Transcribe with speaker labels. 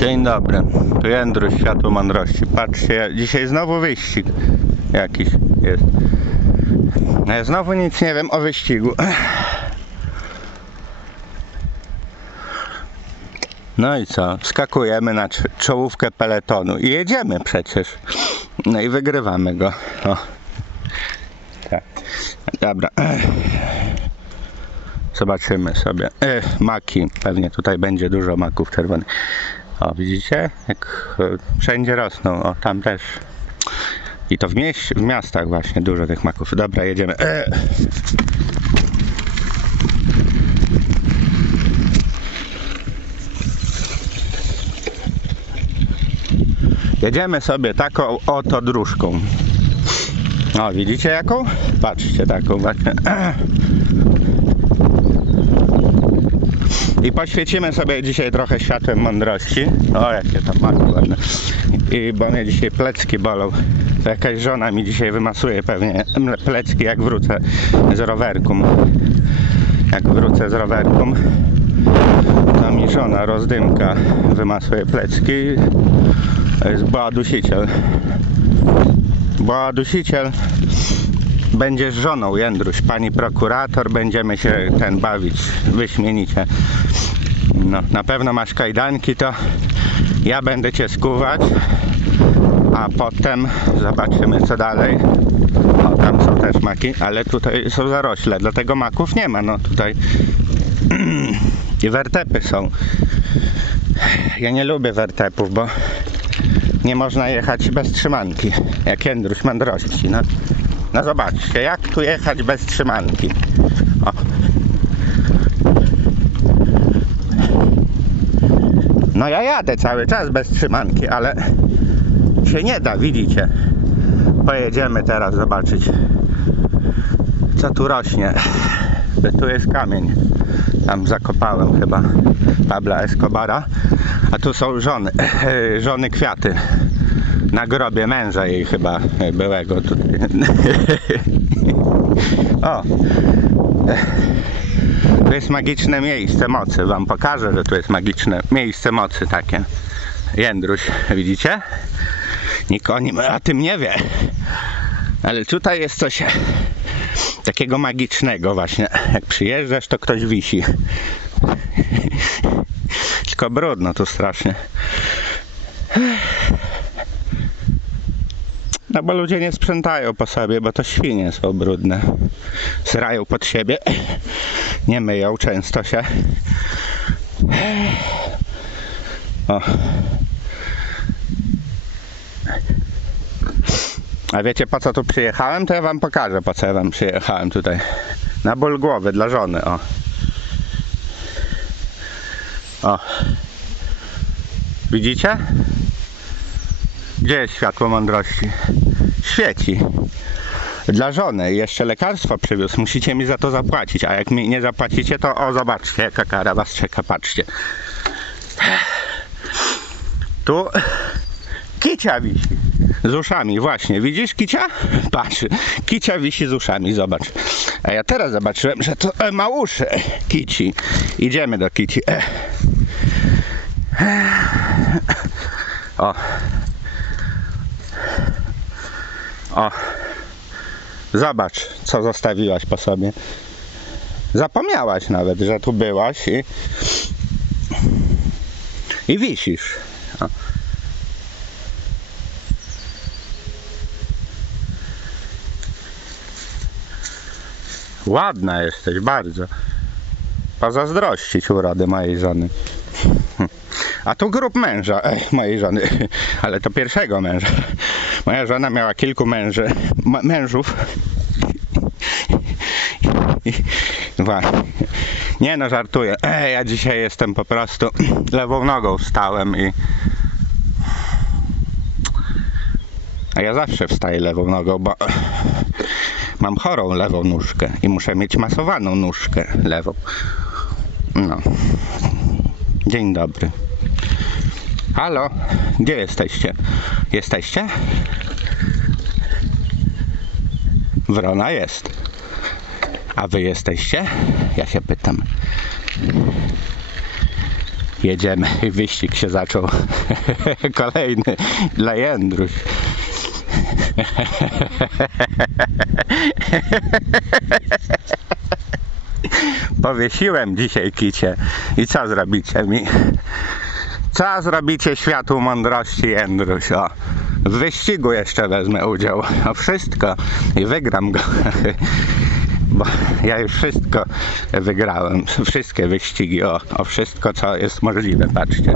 Speaker 1: Dzień dobry, tu Jędruś, Światło Mądrości. Patrzcie, dzisiaj znowu wyścig jakiś jest. No ja znowu nic nie wiem o wyścigu. No i co? Wskakujemy na cz- czołówkę peletonu i jedziemy przecież. No i wygrywamy go. O. Tak. Dobra. Zobaczymy sobie. E, maki. Pewnie tutaj będzie dużo maków czerwonych. O, widzicie? Jak e, wszędzie rosną. O, tam też. I to w, mieś, w miastach właśnie dużo tych maków. Dobra, jedziemy. E. Jedziemy sobie taką oto dróżką. O, widzicie jaką? Patrzcie, taką właśnie. I poświecimy sobie dzisiaj trochę światłem mądrości. O, jakie to maki ładne. I bo mnie dzisiaj plecki bolą. To jakaś żona mi dzisiaj wymasuje pewnie plecki jak wrócę z rowerką. Jak wrócę z rowerką, to mi żona rozdymka wymasuje plecki. Jest była dusiciel. Była dusiciel. Będziesz żoną, Jędruś, pani prokurator, będziemy się ten bawić wyśmienicie. No, na pewno masz kajdanki, to ja będę cię skuwać, a potem zobaczymy co dalej. O, tam są też maki, ale tutaj są zarośle, dlatego maków nie ma, no tutaj i wertepy są. Ja nie lubię wertepów, bo nie można jechać bez trzymanki, jak Jędruś Mądrości. No, no zobaczcie, jak tu jechać bez trzymanki. O. No ja jadę cały czas bez trzymanki, ale się nie da, widzicie. Pojedziemy teraz zobaczyć, co tu rośnie. Tu jest kamień. Tam zakopałem chyba Pabla Escobara. A tu są żony, żony kwiaty. Na grobie męża jej chyba byłego tutaj. O! Jest magiczne miejsce mocy. Wam pokażę, że tu jest magiczne miejsce mocy takie. Jędruś, widzicie? Nikt o nim o tym nie wie. Ale tutaj jest coś takiego magicznego właśnie. Jak przyjeżdżasz, to ktoś wisi. Tylko brudno tu strasznie. No bo ludzie nie sprzątają po sobie, bo to świnie są brudne. Srają pod siebie. Nie myją często się. O. A wiecie po co tu przyjechałem? To ja wam pokażę po co ja wam przyjechałem tutaj. Na ból głowy dla żony, o. O. Widzicie? Gdzie jest światło mądrości? Świeci. Dla żony. Jeszcze lekarstwo przywiózł. Musicie mi za to zapłacić. A jak mi nie zapłacicie, to o, zobaczcie, jaka kara was czeka. Patrzcie. Tu kicia wisi. Z uszami, właśnie. Widzisz kicia? Patrz. Kicia wisi z uszami, zobacz. A ja teraz zobaczyłem, że to e, ma uszy. Kici. Idziemy do kici. E. O. O. Zobacz, co zostawiłaś po sobie. Zapomniałaś nawet, że tu byłaś i, i wisisz. Ładna jesteś, bardzo. Pozazdrościć urody mojej żony. A tu grób męża ej, mojej żony, ale to pierwszego męża. Moja żona miała kilku męży, mężów. I-. Nie no, żartuję. Ej, ja dzisiaj jestem po prostu lewą nogą wstałem i. A ja zawsze wstaję lewą nogą, bo mam chorą lewą nóżkę i muszę mieć masowaną nóżkę lewą. No. Dzień dobry. Halo, gdzie jesteście? Jesteście? Wrona jest. A wy jesteście? Ja się pytam. jedziemy. Wyścig się zaczął. Kolejny dla Jędruś. Powiesiłem dzisiaj kicie. I co zrobicie mi? Co zrobicie światu mądrości, Jędruś? O, w wyścigu jeszcze wezmę udział. O wszystko. I wygram go. Bo ja już wszystko wygrałem. Wszystkie wyścigi. O, o wszystko, co jest możliwe. Patrzcie.